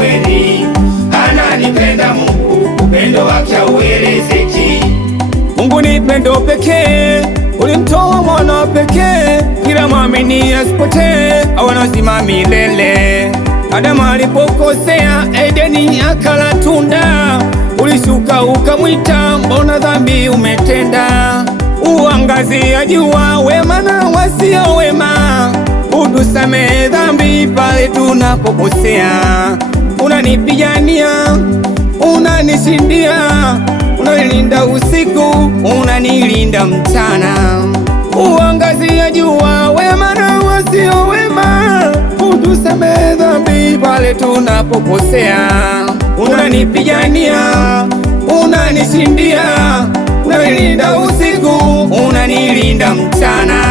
kweli. Ananipenda Mungu, upendo wake hauelezeki. Mungu ni pendo pekee, ulimtoa mwana pekee, kila mwamini asipotee, awe na uzima milele. Adamu alipokosea Edeni akala tunda, ulishuka ukamwita, mbona dhambi umetenda? Uangazia jua wema na wasio wema, utusamehe dhambi pale tunapokosea. Unanipigania, unanishindia, unanilinda usiku, unanilinda mchana. Uangazia jua wema na wasio wema, utusamehe dhambi pale tunapokosea. Unanipigania, unanishindia, unanilinda usiku, unanilinda mchana.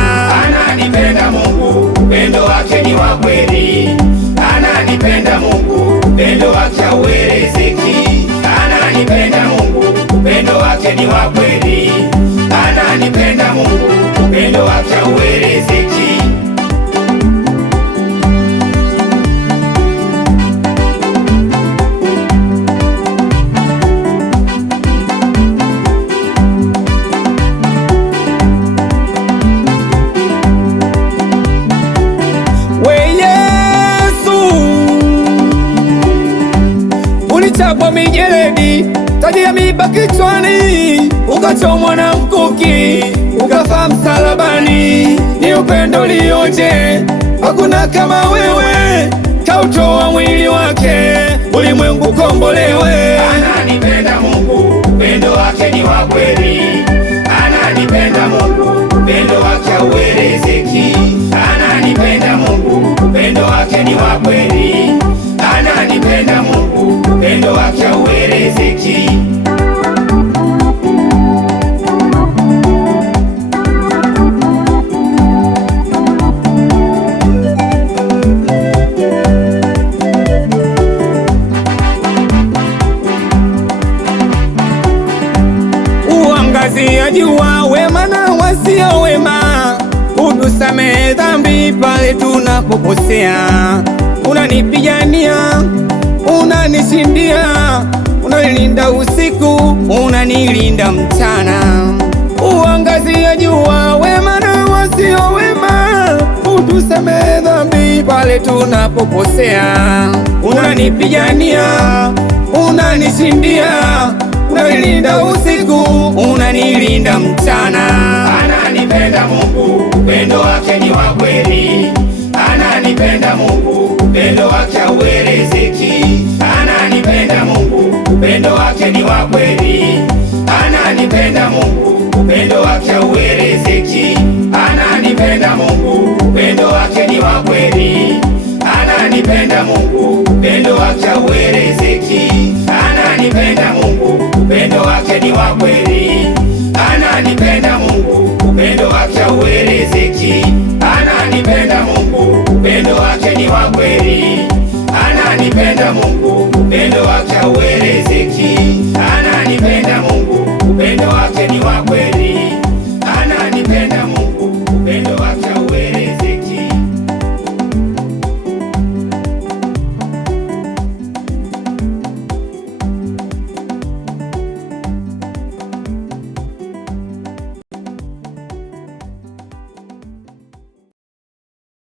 Ananipenda Mungu, upendo wake ni wa kweli. Ananipenda Mungu, upendo wake hauelezeki. Ananipenda Mungu, upendo wake ni wa kweli. Ananipenda Mungu, upendo wake hauelezeki. Ulichapwa mijeledi, taji ya miiba kichwani, ukachomwa na mkuki, ukafa msalabani. Ni upendo ulioje, hakuna kama wewe, kautoa mwili wake ulimwengu kombolewe. Ananipenda Mungu, upendo wake ni wa kweli. Ananipenda Mungu, upendo wake hauelezeki. Ananipenda Mungu, upendo wake ni wa kweli. Ananipenda Mungu, upendo wake hauelezeki. Uangazia jua wema na wasio wema, utusamehe dhambi pale tunapokosea. Unanipigania, unanishindia, unanilinda usiku, unanilinda mchana. Uangazia jua wema na wasio wema, utusamehe dhambi pale tunapokosea. Unanipigania, unanishindia, unanilinda usiku, unanilinda mchana. Ananipenda Mungu, upendo wake ni wa kweli. Ananipenda Mungu, upendo wake hauelezeki. Ananipenda Mungu, upendo wake ni wa kweli. Ananipenda Mungu, upendo wake hauelezeki. Ananipenda Mungu, upendo wake ni wa kweli. Ananipenda Mungu, upendo wake hauelezeki. Ananipenda Mungu, upendo wake ni wa kweli. Ananipenda Mungu, upendo wake hauelezeki. Ananipenda Mungu, upendo wake ni wa kweli. Ananipenda Mungu, upendo wake hauelezeki.